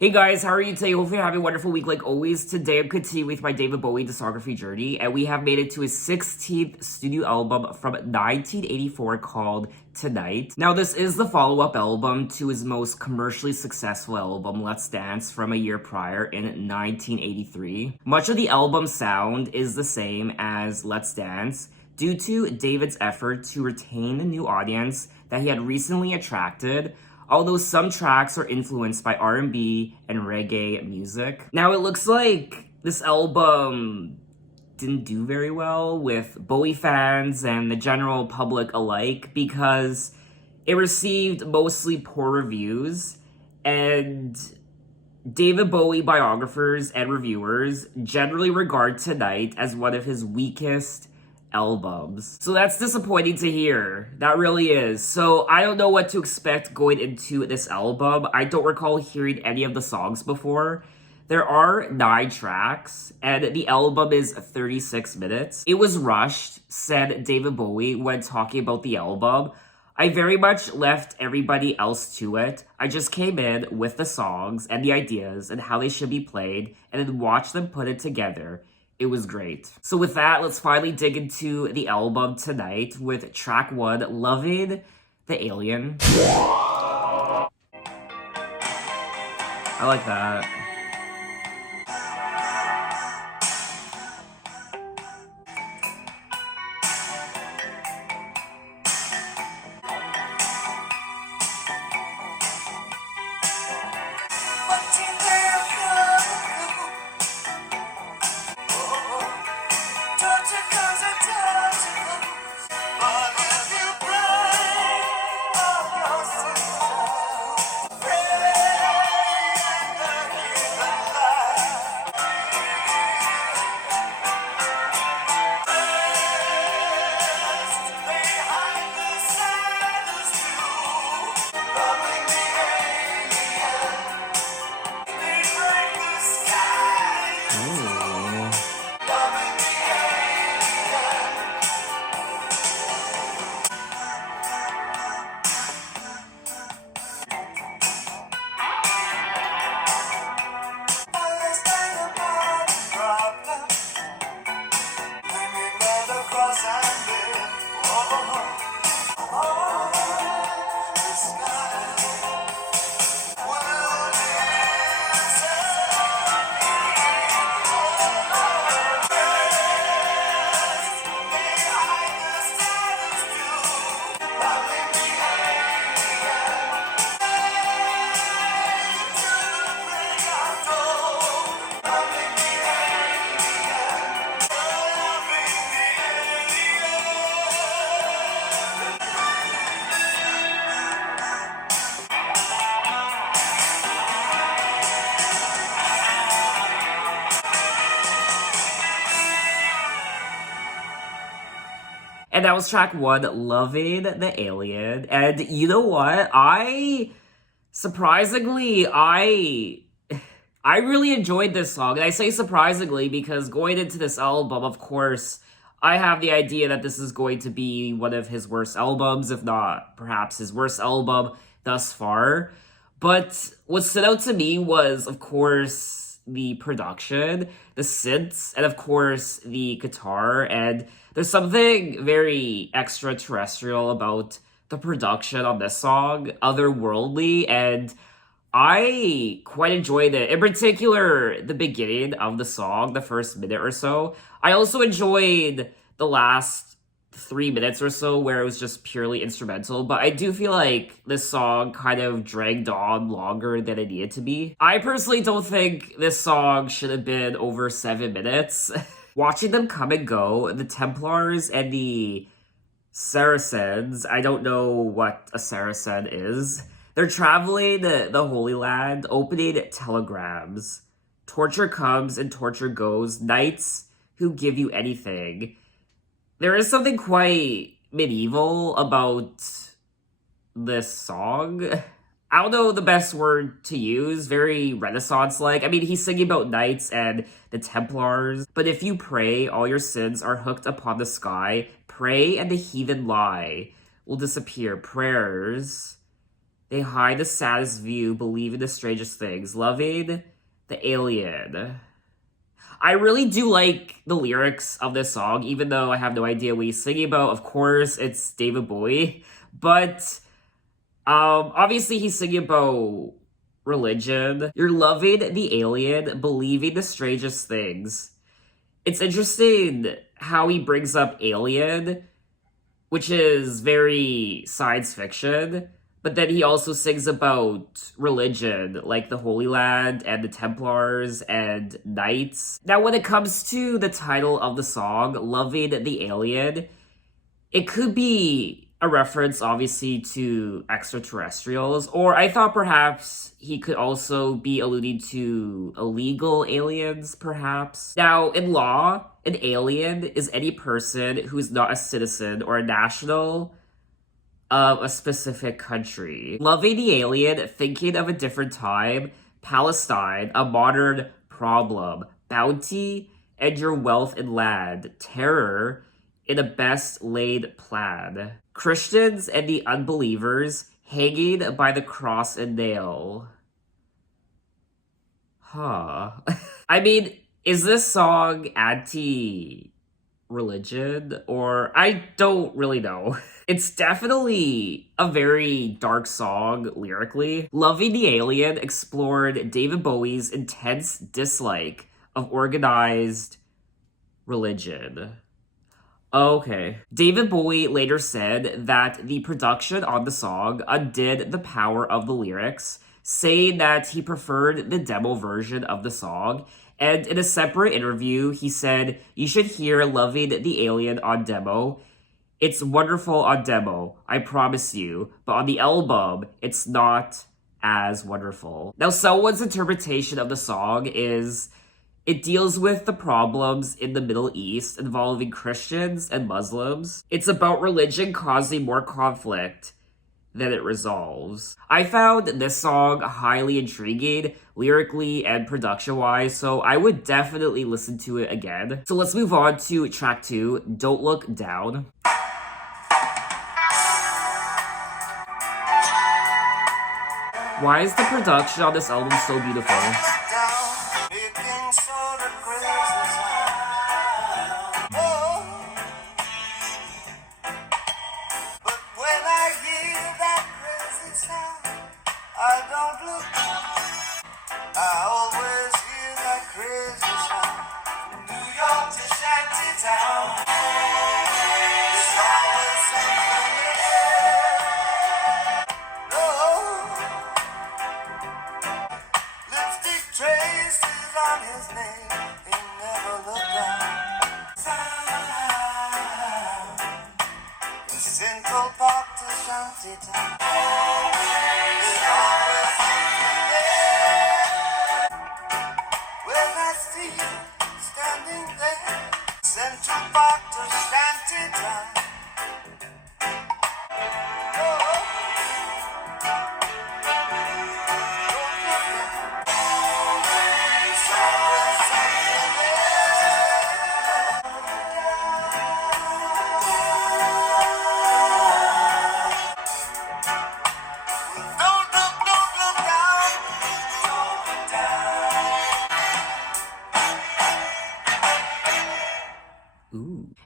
Hey guys, how are you today? Hopefully you're having a wonderful week like always. Today I'm continuing with my David Bowie discography journey, and we have made it to his 16th studio album from 1984 called Tonight. Now this is the follow-up album to his most commercially successful album, Let's Dance, from a year prior in 1983. Much of the album's sound is the same as Let's Dance, due to David's effort to retain the new audience that he had recently attracted, although some tracks are influenced by R&B and reggae music. Now, it looks like this album didn't do very well with Bowie fans and the general public alike because it received mostly poor reviews, and David Bowie biographers and reviewers generally regard Tonight as one of his weakest albums. So that's disappointing to hear. That really is. So I don't know what to expect going into this album. I don't recall hearing any of the songs before. There are 9 tracks, and the album is 36 minutes. It was rushed, said David Bowie when talking about the album. I very much left everybody else to it. I just came in with the songs and the ideas and how they should be played, and then watched them put it together. It was great. So with that, let's finally dig into the album Tonight with track 1, Loving the Alien. I like that. And that was track 1, Loving the Alien. And you know what? Surprisingly, I really enjoyed this song. And I say surprisingly because going into this album, of course, I have the idea that this is going to be one of his worst albums, if not perhaps his worst album thus far. But what stood out to me was, of course, the production, the synths, and of course, the guitar. And there's something very extraterrestrial about the production on this song, otherworldly, and I quite enjoyed it. In particular, the beginning of the song, the first minute or so. I also enjoyed the last 3 minutes or so where it was just purely instrumental, but I do feel like this song kind of dragged on longer than it needed to be. I personally don't think this song should have been over 7 minutes. Watching them come and go, the Templars and the Saracens, I don't know what a Saracen is. They're traveling the Holy Land, opening telegrams. Torture comes and torture goes, knights who give you anything. There is something quite medieval about this song. I don't know the best word to use, very Renaissance-like. I mean, he's singing about knights and the Templars. But if you pray, all your sins are hooked upon the sky. Pray and the heathen lie will disappear. Prayers They hide the saddest view, believing the strangest things, loving the alien. I really do like the lyrics of this song, even though I have no idea what he's singing about. Of course, it's David Bowie, but obviously he's singing about religion. You're loving the alien, believing the strangest things. It's interesting how he brings up alien, which is very science fiction, but then he also sings about religion, like the Holy Land and the Templars and knights. Now, when it comes to the title of the song, Loving the Alien, it could be a reference, obviously, to extraterrestrials, or I thought perhaps he could also be alluding to illegal aliens, perhaps. Now, in law, an alien is any person who is not a citizen or a national of a specific country. Loving the alien, thinking of a different time, Palestine, a modern problem, bounty, and your wealth and land, terror, in a best laid plan. Christians and the unbelievers hanging by the cross and nail. Huh. I mean, is this song anti-religion? Or I don't really know. It's definitely a very dark song lyrically. Loving the Alien explored David Bowie's intense dislike of organized religion. Okay. David Bowie later said that the production on the song undid the power of the lyrics, saying that he preferred the demo version of the song. And in a separate interview, he said, "You should hear Loving the Alien on demo. It's wonderful on demo, I promise you, but on the album, it's not as wonderful." Now, someone's interpretation of the song is it deals with the problems in the Middle East involving Christians and Muslims. It's about religion causing more conflict than it resolves. I found this song highly intriguing, lyrically and production-wise, so I would definitely listen to it again. So let's move on to track 2, Don't Look Down. Why is the production on this album so beautiful?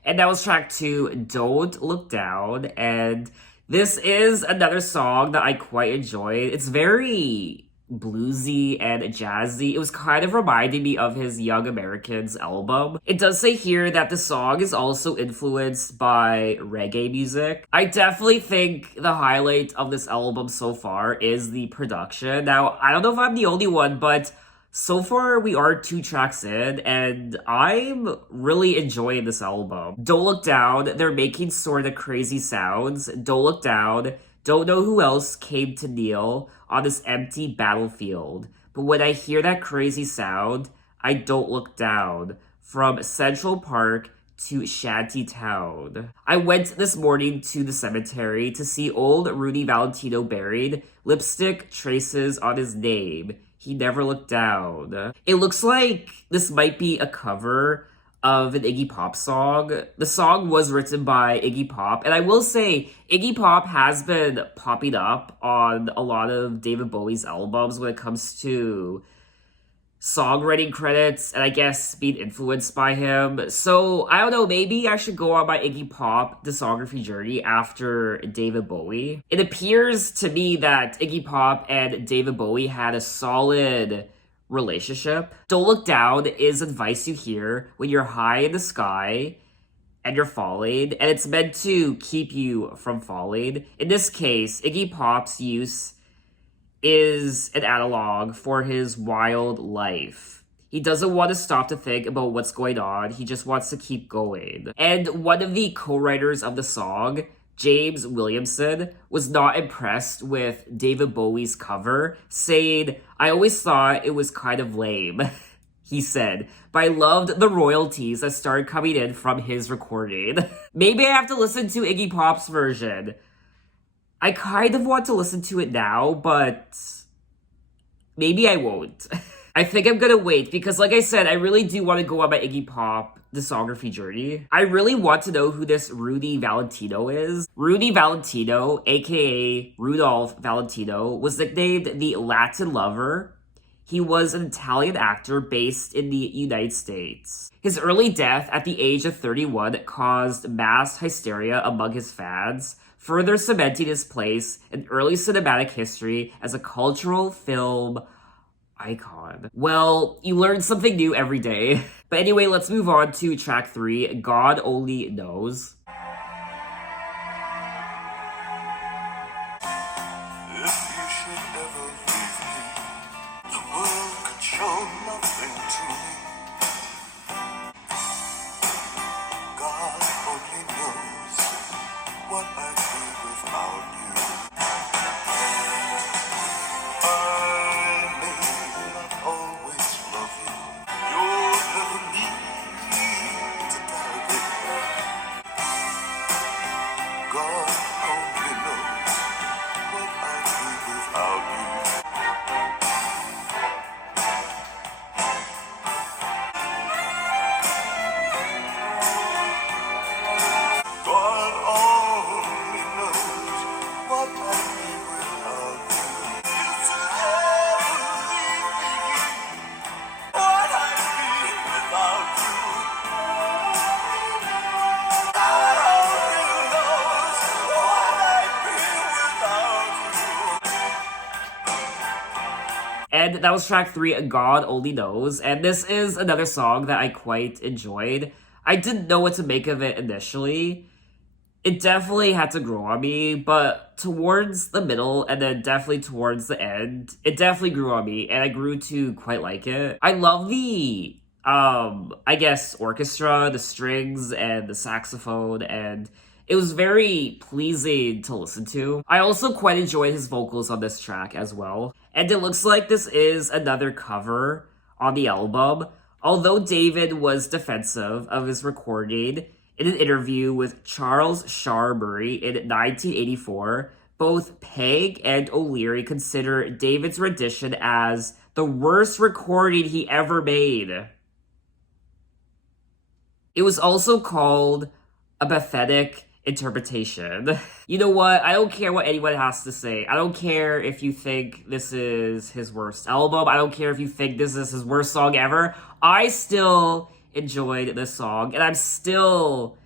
And that was track 2, Don't Look Down. And this is another song that I quite enjoyed. It's very bluesy and jazzy. It was kind of reminding me of his Young Americans album. It does say here that the song is also influenced by reggae music. I definitely think the highlight of this album so far is the production. Now, I don't know if I'm the only one, but so far, we are 2 tracks in, and I'm really enjoying this album. Don't Look Down, they're making sorta crazy sounds. Don't Look Down, don't know who else came to kneel on this empty battlefield. But when I hear that crazy sound, I don't look down. From Central Park to Shanty Town. I went this morning to the cemetery to see old Rudy Valentino buried, lipstick traces on his name. He never looked down. It looks like this might be a cover of an Iggy Pop song. The song was written by Iggy Pop, and I will say Iggy Pop has been popping up on a lot of David Bowie's albums when it comes to songwriting credits, and I guess being influenced by him. So I don't know, maybe I should go on my Iggy Pop discography journey after David Bowie. It appears to me that Iggy Pop and David Bowie had a solid relationship. Don't look down is advice you hear when you're high in the sky and you're falling, and it's meant to keep you from falling. In this case, Iggy Pop's use is an analog for his wild life. He doesn't want to stop to think about what's going on. He just wants to keep going. And one of the co-writers of the song, James Williamson, was not impressed with David Bowie's cover, saying, "I always thought it was kind of lame." He said, but I loved the royalties that started coming in from his recording. Maybe I have to listen to Iggy Pop's version. I kind of want to listen to it now, but maybe I won't. I think I'm gonna wait because, like I said, I really do want to go on my Iggy Pop discography journey. I really want to know who this Rudy Valentino is. Rudy Valentino, aka Rudolph Valentino, was nicknamed the Latin Lover. He was an Italian actor based in the United States. His early death at the age of 31 caused mass hysteria among his fans, further cementing his place in early cinematic history as a cultural film icon. Well, you learn something new every day. But anyway, let's move on to track 3, God Only Knows. And that was track 3, God Only Knows. And this is another song that I quite enjoyed. I didn't know what to make of it initially. It definitely had to grow on me, but towards the middle and then definitely towards the end, it definitely grew on me, and I grew to quite like it. I love the, I guess, orchestra, the strings, and the saxophone, and it was very pleasing to listen to. I also quite enjoyed his vocals on this track as well. And it looks like this is another cover on the album. Although David was defensive of his recording in an interview with Charles Sharbury in 1984, both Peg and O'Leary consider David's rendition as the worst recording he ever made. It was also called a pathetic interpretation. You know what? I don't care what anyone has to say. I don't care if you think this is his worst album. I don't care if you think this is his worst song ever. I still enjoyed this song, and I'm still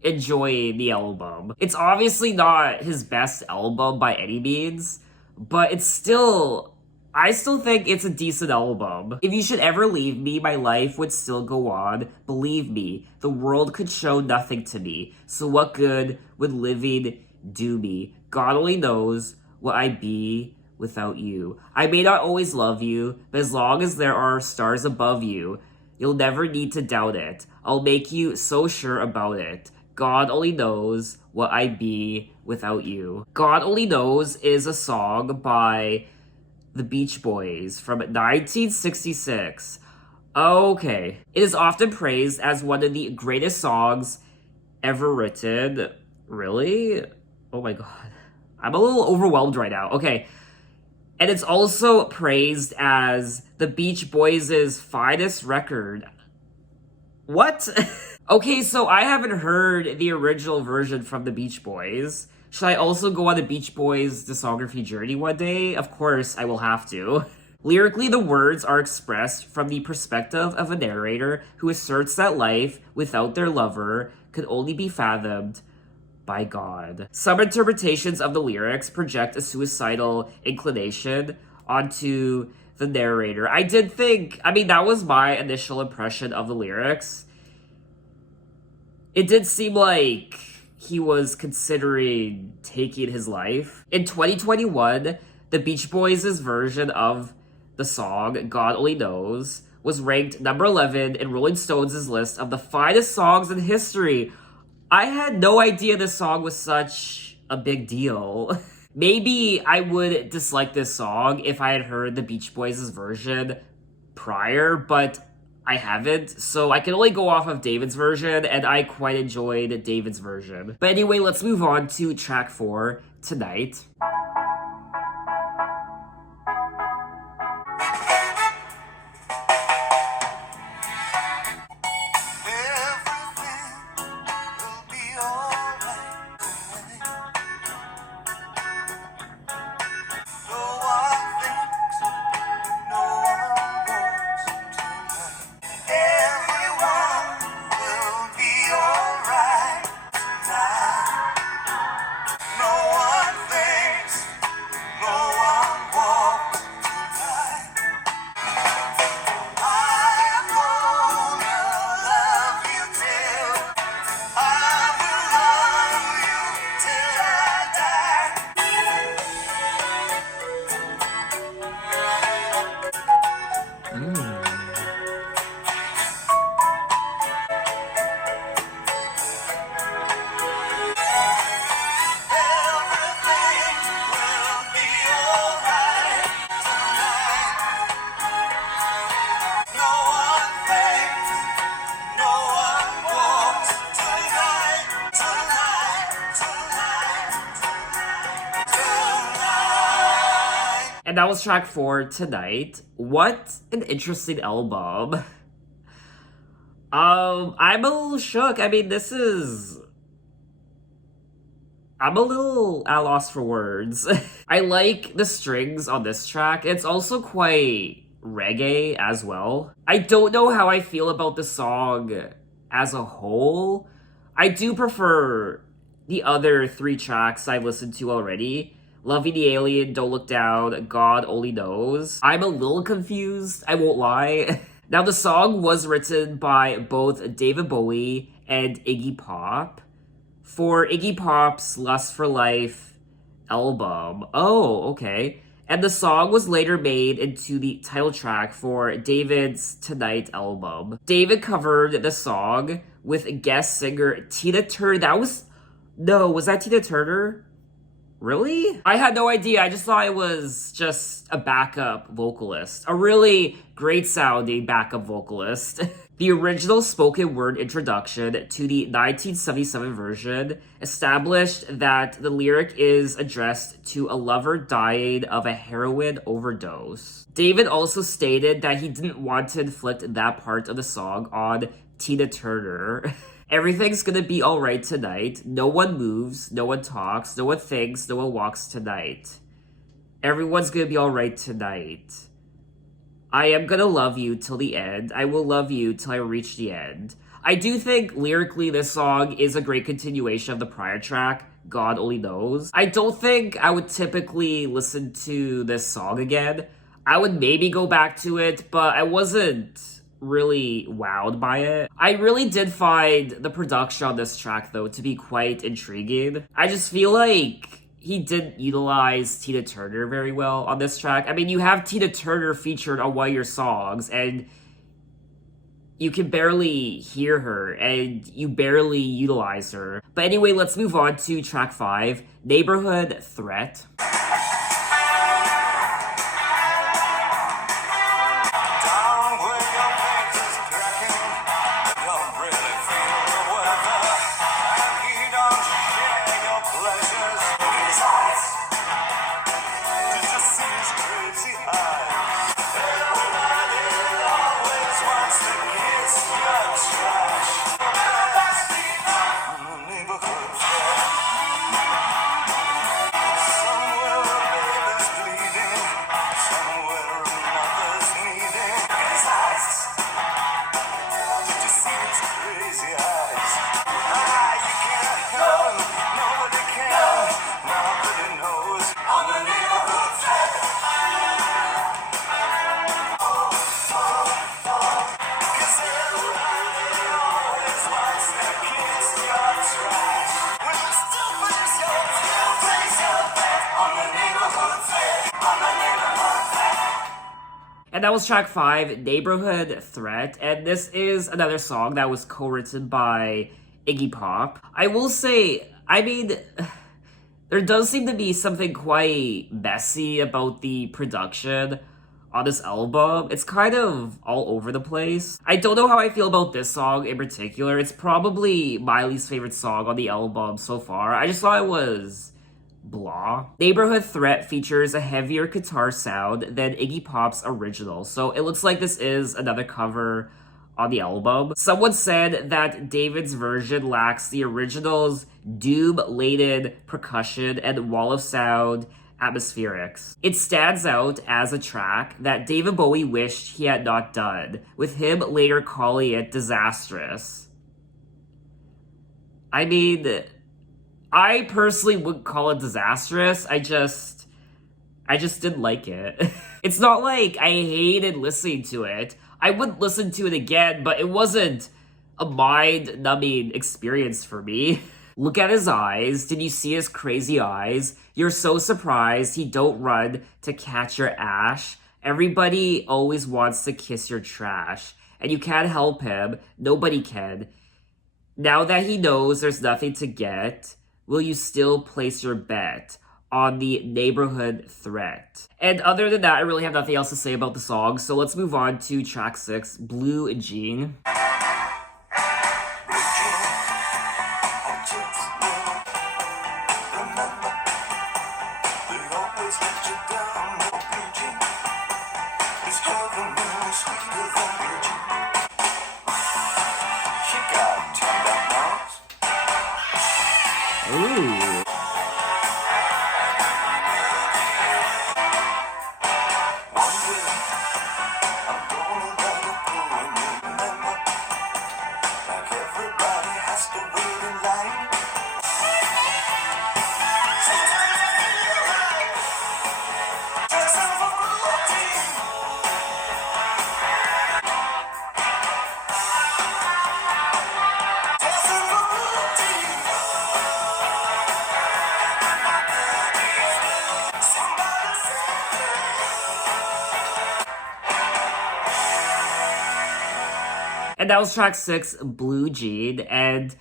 enjoying the album. It's obviously not his best album by any means, but it's still... I still think it's a decent album. If you should ever leave me, my life would still go on. Believe me, the world could show nothing to me. So what good would living do me? God only knows what I'd be without you. I may not always love you, but as long as there are stars above you, you'll never need to doubt it. I'll make you so sure about it. God only knows what I'd be without you. God Only Knows is a song by the Beach Boys from 1966. Okay. It is often praised as one of the greatest songs ever written. Really? Oh my god. I'm a little overwhelmed right now. Okay. And it's also praised as the Beach Boys' finest record. What? Okay, so I haven't heard the original version from the Beach Boys. Should I also go on the Beach Boys discography journey one day? Of course, I will have to. Lyrically, the words are expressed from the perspective of a narrator who asserts that life without their lover could only be fathomed by God. Some interpretations of the lyrics project a suicidal inclination onto the narrator. I did think, I mean, that was my initial impression of the lyrics. It did seem like he was considering taking his life. In 2021, the Beach Boys' version of the song, God Only Knows, was ranked number 11 in Rolling Stones' list of the finest songs in history. I had no idea this song was such a big deal. Maybe I would dislike this song if I had heard the Beach Boys' version prior, but I haven't, so I can only go off of David's version, and I quite enjoyed David's version. But anyway, let's move on to track 4, Tonight. And that was track 4, Tonight. What an interesting album. I'm a little shook. I mean, I'm a little at a loss for words. I like the strings on this track. It's also quite reggae as well. I don't know how I feel about the song as a whole. I do prefer the other 3 tracks I've listened to already. Loving the Alien, Don't Look Down, God Only Knows. I'm a little confused, I won't lie. Now, the song was written by both David Bowie and Iggy Pop for Iggy Pop's Lust for Life album. Oh, okay. And the song was later made into the title track for David's Tonight album. David covered the song with guest singer Tina Turner. Was that Tina Turner? Really? I had no idea. I just thought it was just a backup vocalist. A really great sounding backup vocalist. The original spoken word introduction to the 1977 version established that the lyric is addressed to a lover dying of a heroin overdose. David also stated that he didn't want to inflict that part of the song on Tina Turner. Everything's gonna be alright tonight. No one moves, no one talks, no one thinks, no one walks tonight. Everyone's gonna be alright tonight. I am gonna love you till the end. I will love you till I reach the end. I do think lyrically this song is a great continuation of the prior track, God Only Knows. I don't think I would typically listen to this song again. I would maybe go back to it, but I wasn't really wowed by it. I really did find the production on this track though to be quite intriguing. I just feel like he didn't utilize Tina Turner very well on this track. I mean, you have Tina Turner featured on one of your songs and you can barely hear her and you barely utilize her. But anyway, let's move on to track 5, Neighborhood Threat. that was track 5, Neighborhood Threat, and this is another song that was co-written by Iggy Pop. I will say, I mean, there does seem to be something quite messy about the production on this album. It's kind of all over the place. I don't know how I feel about this song in particular. It's probably my least favorite song on the album so far. I just thought it was blah. Neighborhood Threat features a heavier guitar sound than Iggy Pop's original, so it looks like this is another cover on the album. Someone said that David's version lacks the original's doom-laden percussion and wall of sound atmospherics. It stands out as a track that David Bowie wished he had not done, with him later calling it disastrous. I mean, I personally wouldn't call it disastrous. I just didn't like it. It's not like I hated listening to it. I wouldn't listen to it again, but it wasn't a mind-numbing experience for me. Look at his eyes. Did you see his crazy eyes? You're so surprised he don't run to catch your ash. Everybody always wants to kiss your trash. And you can't help him. Nobody can. Now that he knows there's nothing to get, will you still place your bet on the Neighborhood Threat? And other than that, I really have nothing else to say about the song, so let's move on to track 6, Blue Jean. Ooh. And that was track 6, Blue Jean, and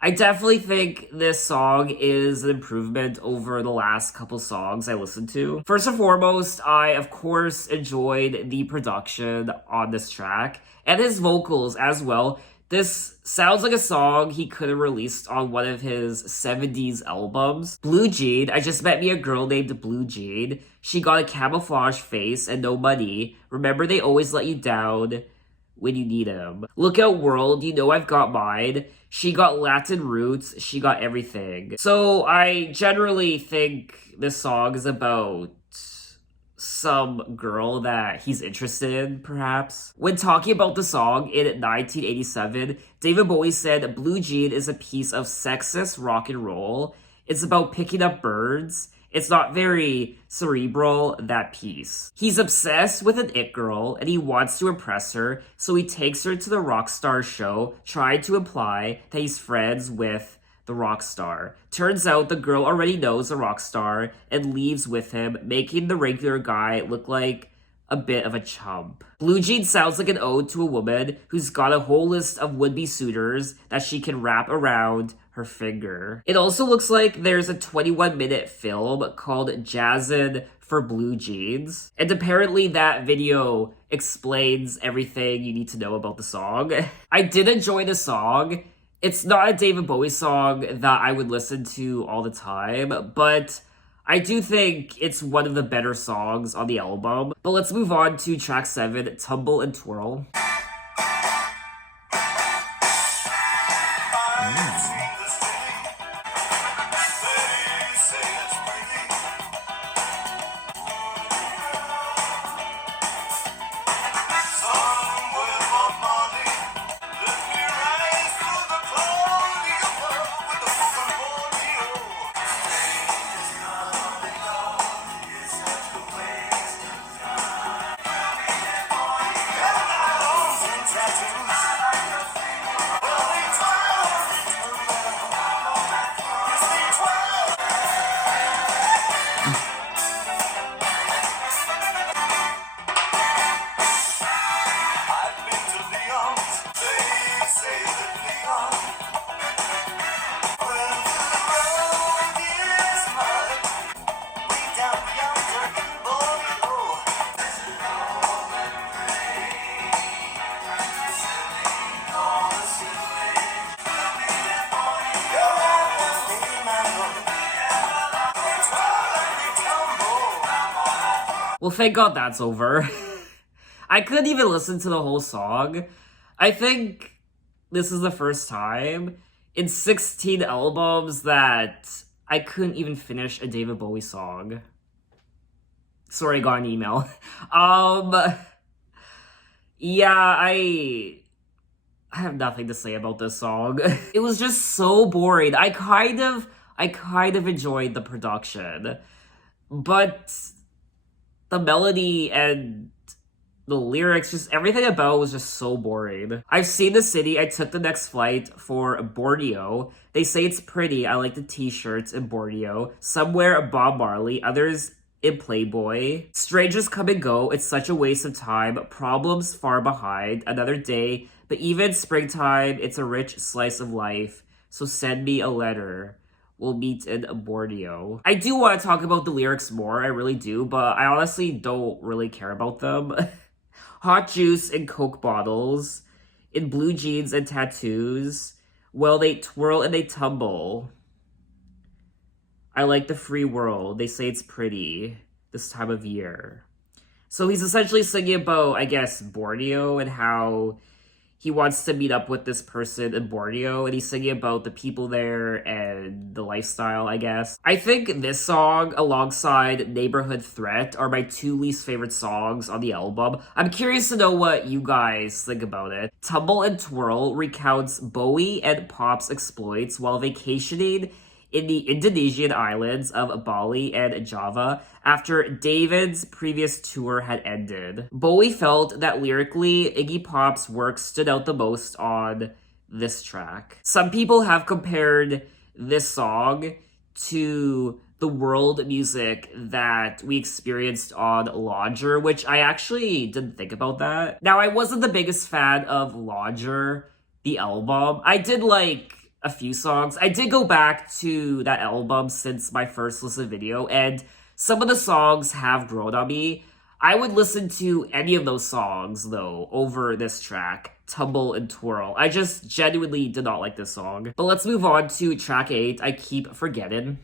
I definitely think this song is an improvement over the last couple songs I listened to. First and foremost, I of course enjoyed the production on this track, and his vocals as well. This sounds like a song he could have released on one of his 70s albums. Blue Jean, I just met me a girl named Blue Jean. She got a camouflage face and no money. Remember, they always let you down when you need him. Look out world, you know I've got mine. She got Latin roots, she got everything. So I generally think this song is about some girl that he's interested in, perhaps. When talking about the song in 1987, David Bowie said Blue Jean is a piece of sexist rock and roll. It's about picking up birds. It's not very cerebral, that piece. He's obsessed with an it girl, and he wants to impress her, so he takes her to the rock star show, trying to imply that he's friends with the rock star. Turns out the girl already knows the rock star and leaves with him, making the regular guy look like a bit of a chump. Blue Jean sounds like an ode to a woman who's got a whole list of would-be suitors that she can wrap around her finger. It also looks like there's a 21-minute film called Jazzin' for Blue Jeans, and apparently that video explains everything you need to know about the song. I did enjoy the song. It's not a David Bowie song that I would listen to all the time, but I do think it's one of the better songs on the album. But let's move on to track 7, Tumble and Twirl. Well, thank God that's over. I couldn't even listen to the whole song. I think this is the first time in 16 albums that I couldn't even finish a David Bowie song. Sorry, I got an email. Yeah, I have nothing to say about this song. It was just so boring. I kind of enjoyed the production, but the melody and the lyrics, just everything about it was just so boring. I've seen the city, I took the next flight for Borneo. They say it's pretty, I like the t-shirts in Borneo. Somewhere Bob Marley, others in Playboy. Strangers come and go, it's such a waste of time. Problems far behind, another day. But even springtime, it's a rich slice of life. So send me a letter. We'll meet in Borneo. I do want to talk about the lyrics more, I really do, but I honestly don't really care about them. Hot juice in Coke bottles, in blue jeans and tattoos. Well, they twirl and they tumble. I like the free world. They say it's pretty this time of year. So he's essentially singing about, I guess, Borneo and how he wants to meet up with this person in Borneo, and he's singing about the people there and the lifestyle, I guess. I think this song, alongside Neighborhood Threat, are my two least favorite songs on the album. I'm curious to know what you guys think about it. Tumble and Twirl recounts Bowie and Pop's exploits while vacationing in the Indonesian islands of Bali and Java after David's previous tour had ended. Bowie felt that lyrically, Iggy Pop's work stood out the most on this track. Some people have compared this song to the world music that we experienced on Lodger, which I actually didn't think about that. Now, I wasn't the biggest fan of Lodger, the album. I did like a few songs. I did go back to that album since my first listen video, and some of the songs have grown on me. I would listen to any of those songs, though, over this track, Tumble and Twirl. I just genuinely did not like this song. But let's move on to track 8, I Keep Forgetting.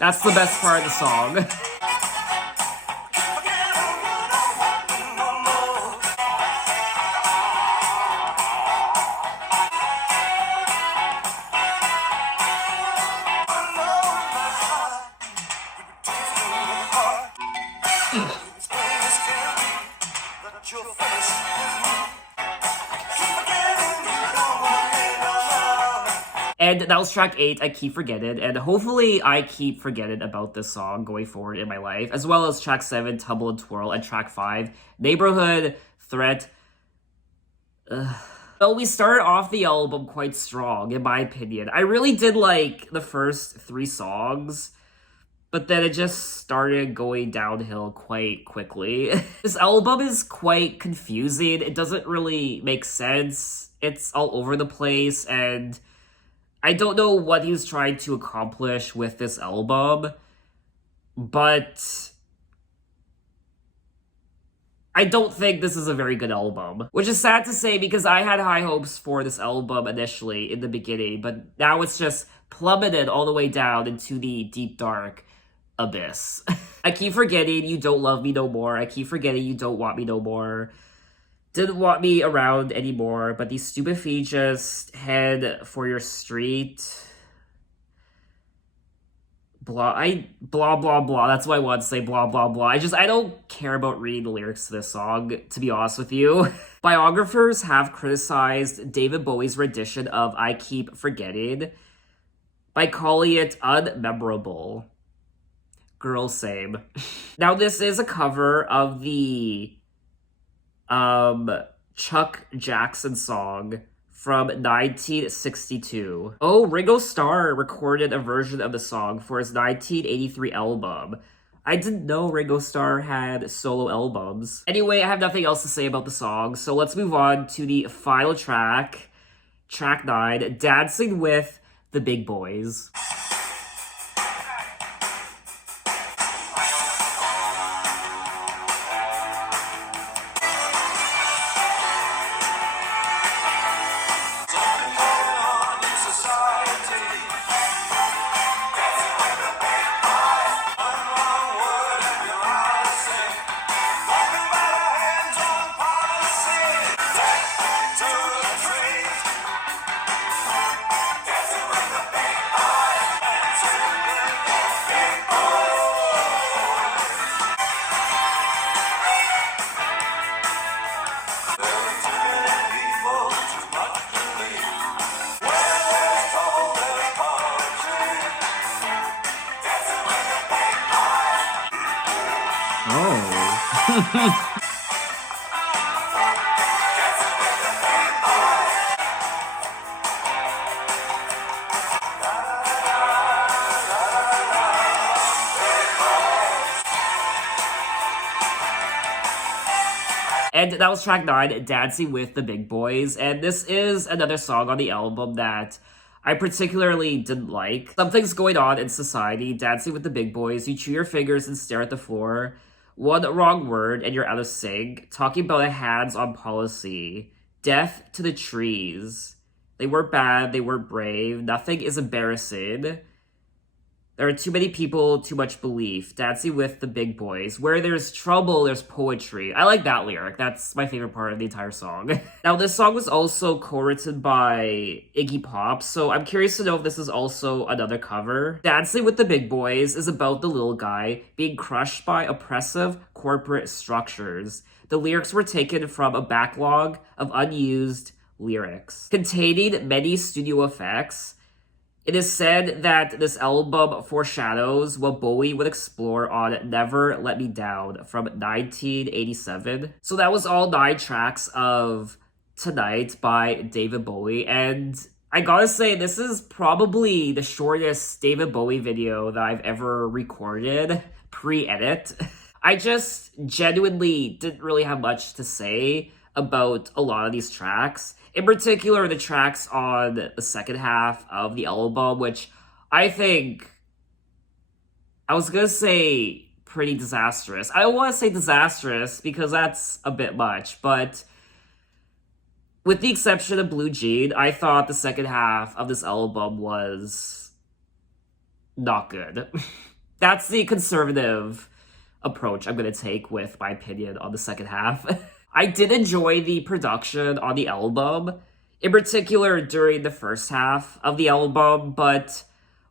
That's the best part of the song. And that was track 8, I Keep Forgetting, and hopefully I keep forgetting about this song going forward in my life, as well as track 7, Tumble and Twirl, and track 5, Neighborhood Threat. Well, we started off the album quite strong, in my opinion. I really did like the first 3 songs, but then it just started going downhill quite quickly. This album is quite confusing. It doesn't really make sense. It's all over the place, and I don't know what he was trying to accomplish with this album, but I don't think this is a very good album, which is sad to say because I had high hopes for this album initially in the beginning, but now it's just plummeted all the way down into the deep dark abyss. I keep forgetting you don't love me no more. I keep forgetting you don't want me no more. Didn't want me around anymore, but these stupid feet just head for your street. Blah, blah, blah. That's what I want to say, blah, blah, blah. I don't care about reading the lyrics to this song, to be honest with you. Biographers have criticized David Bowie's rendition of I Keep Forgetting by calling it unmemorable. Girl, same. Now, this is a cover of the Chuck Jackson song from 1962. Oh, Ringo Starr recorded a version of the song for his 1983 album, I didn't know Ringo Starr had solo albums. Anyway, I have nothing else to say about the song, so let's move on to the final track, track 9, Dancing with the Big Boys. Oh. And that was track 9, Dancing with the Big Boys. And this is another song on the album that I particularly didn't like. Something's going on in society, dancing with the big boys. You chew your fingers and stare at the floor. One wrong word and you're out of sync. Talking about a hands-on policy. Death to the trees. They weren't bad, they weren't brave. Nothing is embarrassing. There are too many people, too much belief. Dancing with the big boys. Where there's trouble, there's poetry. I like that lyric. That's my favorite part of the entire song. Now, this song was also co-written by Iggy Pop, so I'm curious to know if this is also another cover. Dancing with the Big Boys is about the little guy being crushed by oppressive corporate structures. The lyrics were taken from a backlog of unused lyrics, containing many studio effects. It is said that this album foreshadows what Bowie would explore on Never Let Me Down from 1987. So that was all 9 tracks of Tonight by David Bowie. And I gotta say, this is probably the shortest David Bowie video that I've ever recorded pre-edit. I just genuinely didn't really have much to say about a lot of these tracks. In particular, the tracks on the second half of the album, which I think, I was gonna say pretty disastrous. I don't want to say disastrous because that's a bit much, but with the exception of Blue Jean, I thought the second half of this album was not good. That's the conservative approach I'm gonna take with my opinion on the second half. I did enjoy the production on the album, in particular during the first half of the album, but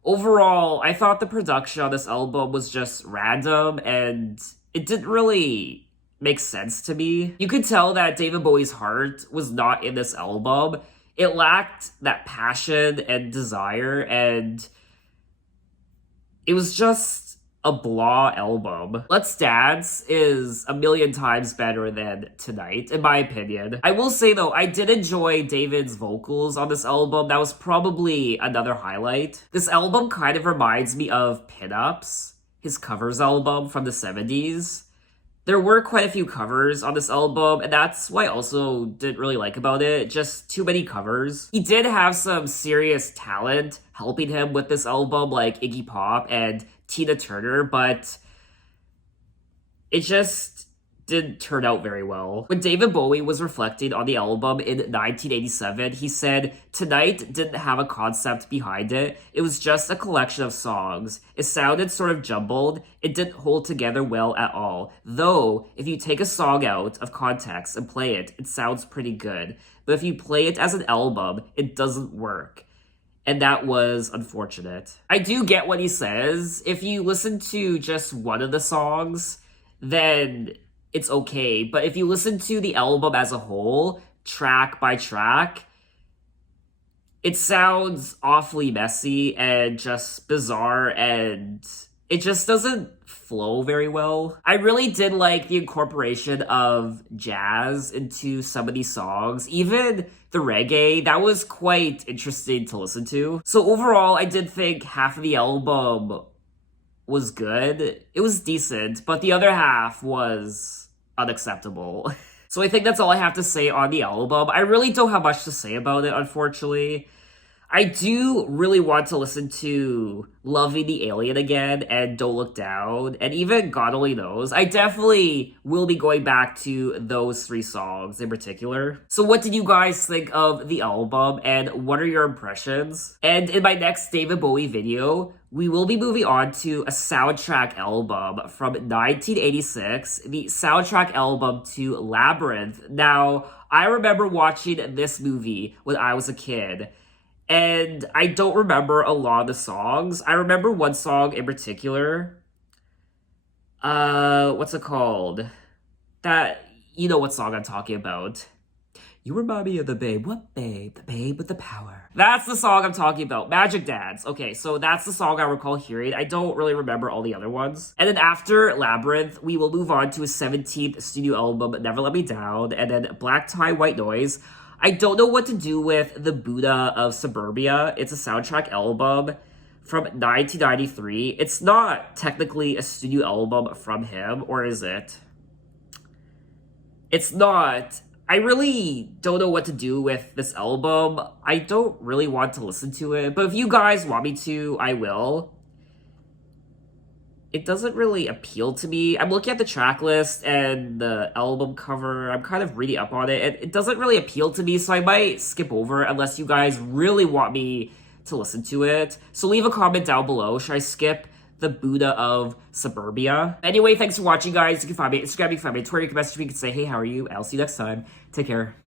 overall, I thought the production on this album was just random and it didn't really make sense to me. You could tell that David Bowie's heart was not in this album. It lacked that passion and desire, and it was just a blah album. Let's Dance is a million times better than Tonight, in my opinion. I will say though, I did enjoy David's vocals on this album. That was probably another highlight. This album kind of reminds me of Pinups, his covers album from the 70s. There were quite a few covers on this album, and that's what I also didn't really like about it. Just too many covers. He did have some serious talent helping him with this album, like Iggy Pop and Tina Turner, but it just didn't turn out very well. When David Bowie was reflecting on the album in 1987, he said, "Tonight didn't have a concept behind it. It was just a collection of songs. It sounded sort of jumbled. It didn't hold together well at all. Though, if you take a song out of context and play it, it sounds pretty good. But if you play it as an album, it doesn't work." And that was unfortunate. I do get what he says. If you listen to just one of the songs, then it's okay. But if you listen to the album as a whole, track by track, it sounds awfully messy and just bizarre, and it just doesn't flow very well. I really did like the incorporation of jazz into some of these songs. Even the reggae, that was quite interesting to listen to. So overall, I did think half of the album was good. It was decent, but the other half was unacceptable. So I think that's all I have to say on the album. I really don't have much to say about it, unfortunately. I do really want to listen to Loving the Alien again and Don't Look Down and even God Only Knows. I definitely will be going back to those three songs in particular. So what did you guys think of the album and what are your impressions? And in my next David Bowie video, we will be moving on to a soundtrack album from 1986, the soundtrack album to Labyrinth. Now, I remember watching this movie when I was a kid. And I don't remember a lot of the songs. I remember one song in particular. What's it called? You know what song I'm talking about. You remind me of the babe. What babe? The babe with the power. That's the song I'm talking about. Magic Dance. Okay, so that's the song I recall hearing. I don't really remember all the other ones. And then after Labyrinth, we will move on to his 17th studio album, Never Let Me Down, and then Black Tie, White Noise. I don't know what to do with The Buddha of Suburbia. It's a soundtrack album from 1993. It's not technically a studio album from him, or is it? It's not. I really don't know what to do with this album. I don't really want to listen to it, but if you guys want me to, I will. It doesn't really appeal to me. I'm looking at the track list and the album cover. I'm kind of reading up on it. It doesn't really appeal to me, so I might skip over unless you guys really want me to listen to it. So leave a comment down below. Should I skip The Buddha of Suburbia? Anyway, thanks for watching, guys. You can find me on Instagram, you can find me on Twitter, you can message me, you can say, hey, how are you? I'll see you next time. Take care.